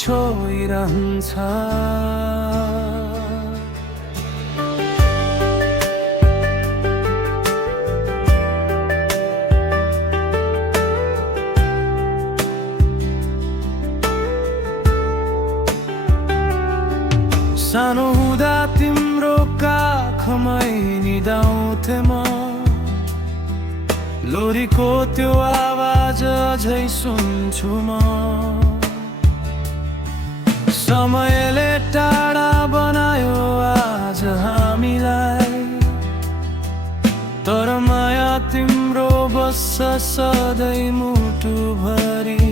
छोइरहन्छ। सानो हुँदा तिम्रो काखमै निदाउँथे म, लोरीको त्यो आवाज अझै सुन्छु म। समयले टाढा बनायो आज हामीलाई, तर माया तिम्रो बस्छ सधैँ मुटुभरि।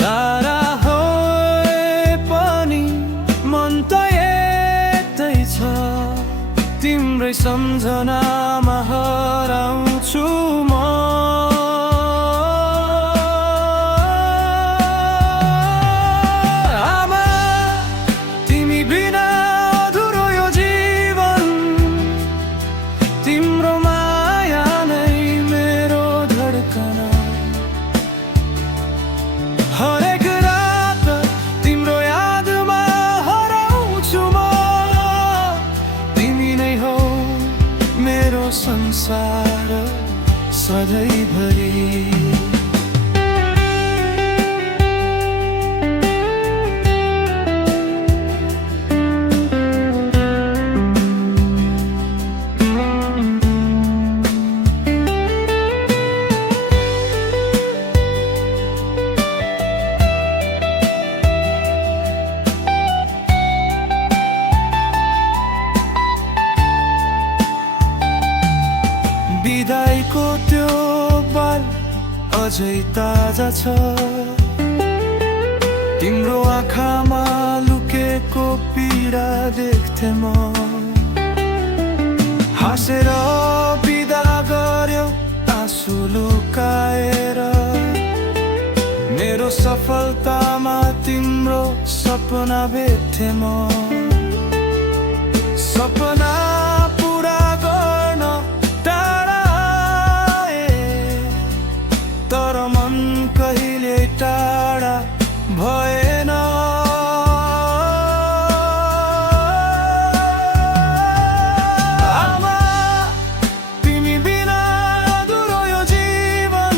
तारा होए पनि मन त यतै छ, तिम्रै सम्झनामा हराउँछु म। आमा तिमी बिना अधुरो यो जीवन, तिम्रो माया नै मेरो धड्कन। हरेक रात तिम्रो यादमा हराउँछु म, तिमी नै हो मेरो संसार सधैँभरि। बिदाईको त्यो पल अझै ताजा छ, तिम्रो आँखामा लुकेको पीडा देख्थे म। हाँसेर बिदा गर्यो आँसु लुकाएर, मेरो सफलतामा तिम्रो सपना भेट्थे म। सपना पुरा गर्न टाढा आए, तर मन कहिले टाढा भएन। आमा तिमी बिना अधुरो यो जीवन,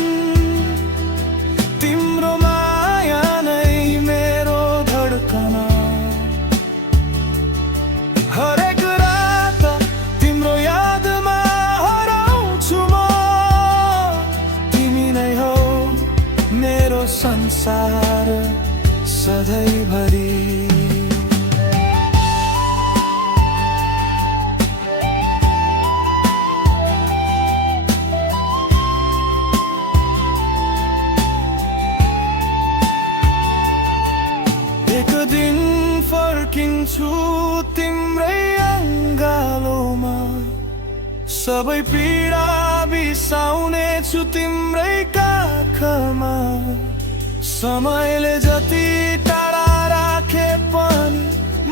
तिम्रो माया नै मेरो धड्कन। हरेक रात तिम्रो यादमा हराउँछु म, तिमी नै हो मेरो संसार सधैँभरि। एक दिन फर्किन्छु तिम्रै अङ्गालोमा, सबै पीडा बिसाउने छु तिम्रै काखमा। समयले जति टाढा राखे पनि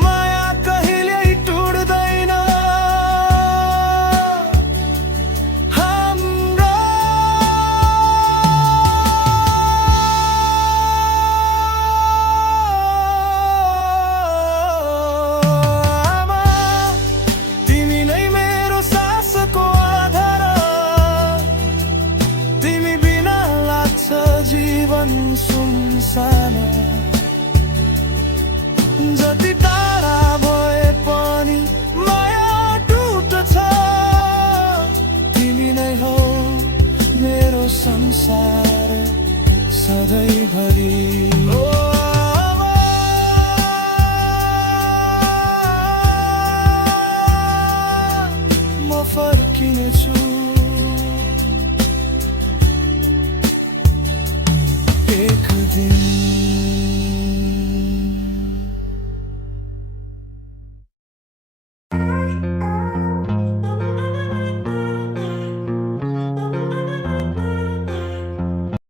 माया कहिल्यै टुट्दैन हाम्रो। आमा तिमी नै मेरो सासको आधार, तिमी बिना लाग्छ जीवन सुनसान। जति टाढा भए पनि माया टुट्छ, तिमी नै हो मेरो संसार सधैँभरि।